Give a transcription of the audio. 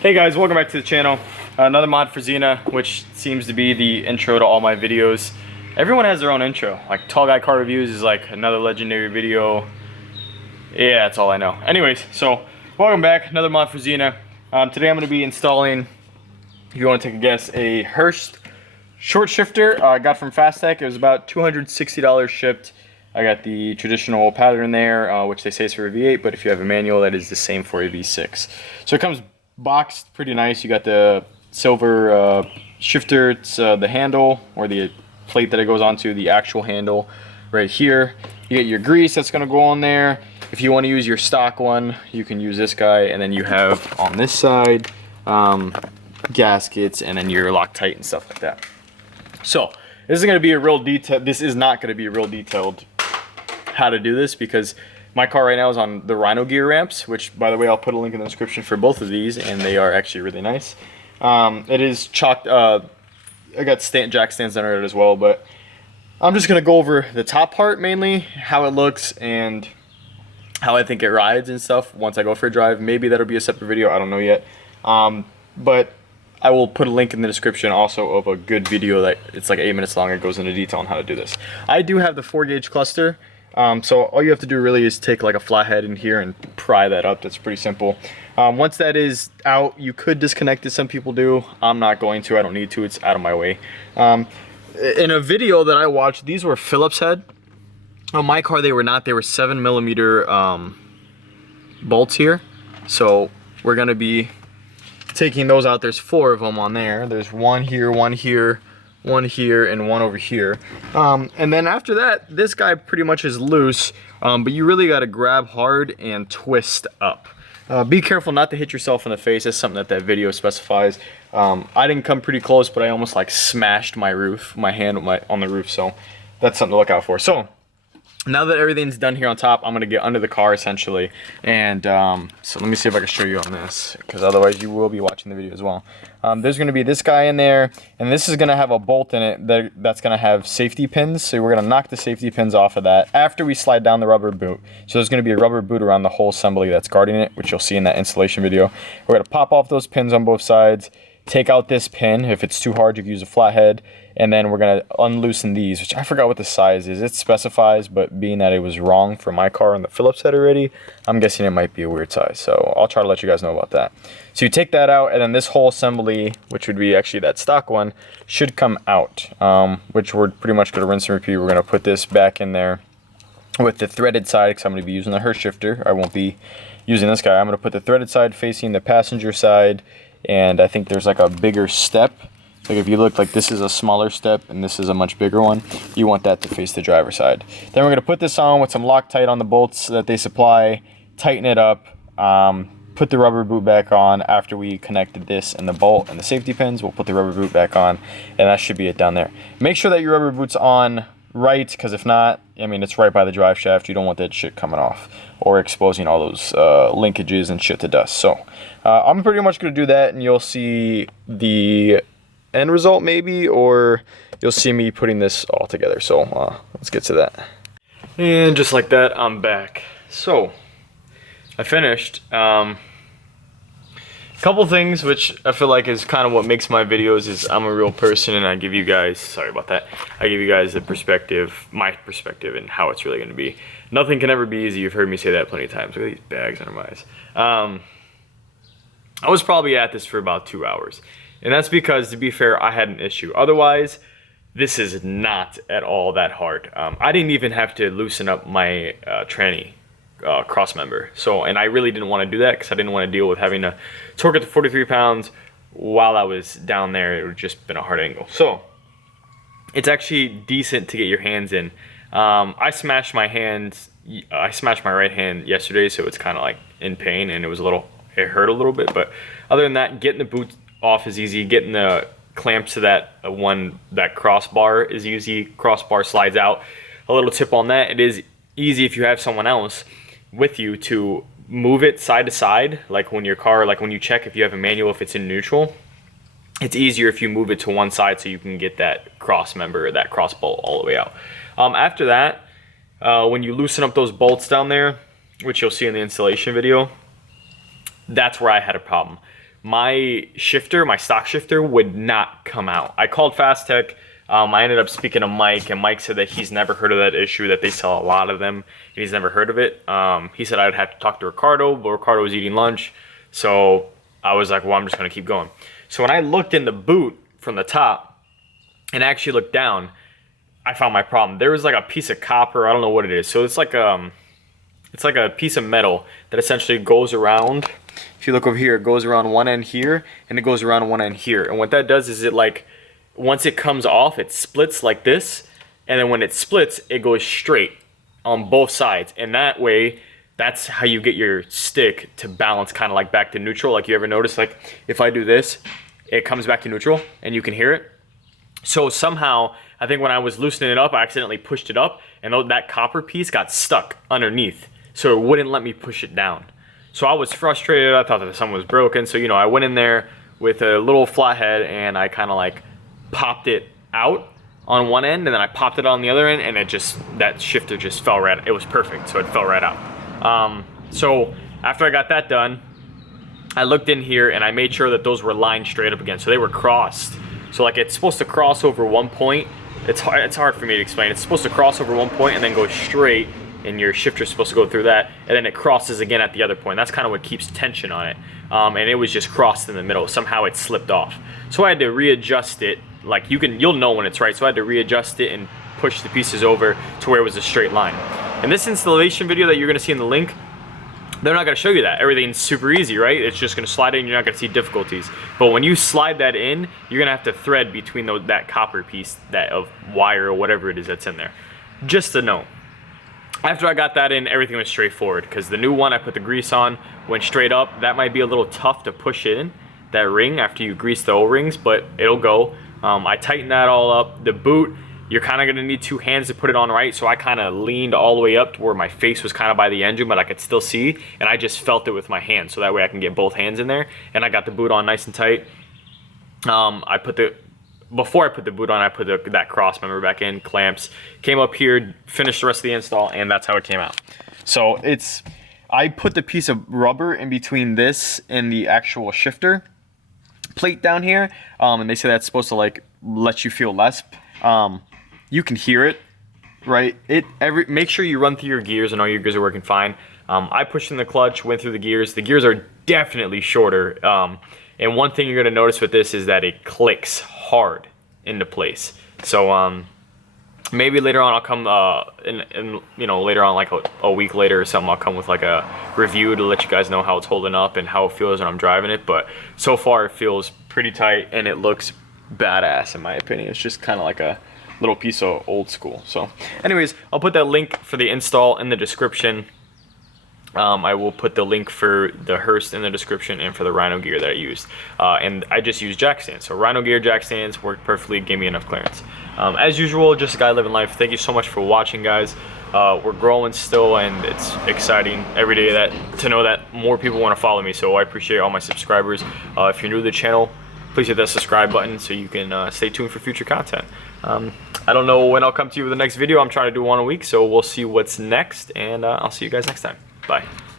Hey guys, welcome back to the channel. Another mod for Xena, which seems to be the intro to all my videos. Everyone has their own intro. Like Tall Guy Car Reviews is like another legendary video. Yeah, that's all I know. Anyways, so welcome back, another mod for Xena. Today I'm going to be installing, if you want to take a guess, a Hurst short shifter I got from Fast Tech. It was about $260 shipped. I got the traditional pattern there, which they say is for a V8, but if you have a manual, that is the same for a V6. So it comes boxed pretty nice. You got the silver shifter. It's the handle, or the plate that it goes onto, the actual handle right here. You get your grease that's going to go on there. If you want to use your stock one, you can use this guy, and then you have on this side gaskets, and then your Loctite and stuff like that. So this is going to be a real detail. This is not going to be a real detailed how to do this, because my car right now is on the Rhino Gear ramps, which, by the way, I'll put a link in the description for both of these, and they are actually really nice. It is chalked. I got jack stands under it as well, but I'm just gonna go over the top part mainly, how it looks and how I think it rides and stuff. Once I go for a drive, maybe that'll be a separate video. I don't know yet, but I will put a link in the description also of a good video that it's like 8 minutes long. It goes into detail on how to do this. I do have the 4-gauge cluster. So all you have to do really is take like a flathead in here and pry that up. That's pretty simple. Once that is out, you could disconnect it. Some people do. I'm not going to. I don't need to. It's out of my way. In a video that I watched, these were Phillips head. On my car, they were not. They were 7mm bolts here. So we're going to be taking those out. There's 4 of them on there. There's one here, one here, one here, and one over here. And then after that, this guy pretty much is loose, but you really got to grab hard and twist up. Be careful not to hit yourself in the face. That's something that video specifies. I didn't come pretty close, but I almost like smashed my roof, my hand on the roof, so that's something to look out for. So now that everything's done here on top, I'm going to get under the car essentially, and so let me see if I can show you on this, because otherwise you will be watching the video as well. There's going to be this guy in there, and this is going to have a bolt in it that's going to have safety pins, so we're going to knock the safety pins off of that after we slide down the rubber boot. So there's going to be a rubber boot around the whole assembly that's guarding it, which you'll see in that installation video. We're going to pop off those pins on both sides, take out this pin. If it's too hard, you can use a flathead. And then we're going to unloosen these, which I forgot what the size is. It specifies, but being that it was wrong for my car on the Phillips head already, I'm guessing it might be a weird size. So I'll try to let you guys know about that. So you take that out, and then this whole assembly, which would be actually that stock one, should come out, which we're pretty much going to rinse and repeat. We're going to put this back in there with the threaded side, because I'm going to be using the Hurst shifter. I won't be using this guy. I'm going to put the threaded side facing the passenger side, and I think there's like a bigger step. Like if you look, like this is a smaller step and this is a much bigger one, you want that to face the driver's side. Then we're going to put this on with some Loctite on the bolts that they supply, tighten it up, put the rubber boot back on. After we connected this and the bolt and the safety pins, we'll put the rubber boot back on, and that should be it down there. Make sure that your rubber boot's on right, because if not, I mean, it's right by the drive shaft. You don't want that shit coming off or exposing all those linkages and shit to dust. So I'm pretty much going to do that, and you'll see the end result maybe, or you'll see me putting this all together. So let's get to that. And just like that, I'm back. So I finished. Couple things which I feel like is kind of what makes my videos is I'm a real person, and I give you guys, sorry about that, I give you guys the perspective, my perspective, and how it's really going to be. Nothing can ever be easy. You've heard me say that plenty of times. Look at these bags under my eyes. I was probably at this for about 2 hours. And that's because, to be fair, I had an issue. Otherwise, this is not at all that hard. I didn't even have to loosen up my tranny cross member. So, and I really didn't want to do that because I didn't want to deal with having to torque it to 43 pounds while I was down there. It would just been a hard angle. So, it's actually decent to get your hands in. I smashed my right hand yesterday, so it's kind of like in pain, and it hurt a little bit. But other than that, getting the boot off is easy. Getting the clamps to that crossbar is easy. Crossbar slides out. A little tip on that: it is easy if you have someone else with you to move it side to side. Like when you check if you have a manual, if it's in neutral, it's easier if you move it to one side so you can get that cross member or that cross bolt all the way out. After that, when you loosen up those bolts down there, which you'll see in the installation video, that's where I had a problem. my shifter, my stock shifter, would not come out. I called Fast Tech. I ended up speaking to Mike, and Mike said that he's never heard of that issue, that they sell a lot of them, and he's never heard of it. He said I'd have to talk to Ricardo, but Ricardo was eating lunch, so I was like, well, I'm just going to keep going. So when I looked in the boot from the top and actually looked down, I found my problem. There was like a piece of copper, I don't know what it is. So it's like a piece of metal that essentially goes around. If you look over here, it goes around one end here, and it goes around one end here. And what that does is it like, once it comes off, it splits like this, and then when it splits, it goes straight on both sides. And that way, that's how you get your stick to balance kind of like back to neutral. Like you ever notice, like if I do this, it comes back to neutral, and you can hear it. So somehow, I think when I was loosening it up, I accidentally pushed it up, and that copper piece got stuck underneath, so it wouldn't let me push it down. So I was frustrated. I thought that something was broken. So, you know, I went in there with a little flathead, and I kind of like popped it out on one end, and then I popped it on the other end, and that shifter just fell right. It was perfect, so it fell right out. So after I got that done, I looked in here, and I made sure that those were lined straight up again, so they were crossed. So like it's supposed to cross over one point. It's hard for me to explain. It's supposed to cross over one point and then go straight, and your shifter's supposed to go through that, and then it crosses again at the other point. That's kind of what keeps tension on it. And it was just crossed in the middle. Somehow it slipped off. So I had to readjust it. Like you'll know when it's right. So I had to readjust it and push the pieces over to where it was a straight line. And this installation video that you're gonna see in the link, they're not gonna show you that. Everything's super easy, right? It's just gonna slide in, you're not gonna see difficulties. But when you slide that in, you're gonna have to thread between that copper piece, that of wire or whatever it is that's in there. Just to know. After I got that in, everything was straightforward, because the new one I put the grease on, went straight up. That might be a little tough to push in, that ring, after you grease the O-rings, but it'll go. I tightened that all up. The boot, you're kind of going to need two hands to put it on right, so I kind of leaned all the way up to where my face was kind of by the engine, but I could still see, and I just felt it with my hand, so that way I can get both hands in there, and I got the boot on nice and tight. Before I put the boot on, I put that cross member back in, clamps, came up here, finished the rest of the install, and that's how it came out. So I put the piece of rubber in between this and the actual shifter plate down here, and they say that's supposed to like let you feel less. You can hear it, right? Make sure you run through your gears and all your gears are working fine. I pushed in the clutch, went through the gears. The gears are definitely shorter. And one thing you're gonna notice with this is that it clicks hard into place. So maybe later on I'll come, later on, like a week later or something, I'll come with like a review to let you guys know how it's holding up and how it feels when I'm driving it. But so far it feels pretty tight and it looks badass in my opinion. It's just kind of like a little piece of old school. So anyways, I'll put that link for the install in the description. I will put the link for the Hurst in the description and for the Rhino Gear that I used. And I just used jack stands. So Rhino Gear jack stands worked perfectly, gave me enough clearance. As usual, just a guy living life. Thank you so much for watching, guys. We're growing still, and it's exciting every day to know that more people want to follow me. So I appreciate all my subscribers. If you're new to the channel, please hit that subscribe button so you can stay tuned for future content. I don't know when I'll come to you with the next video. I'm trying to do one a week, so we'll see what's next, and I'll see you guys next time. Bye.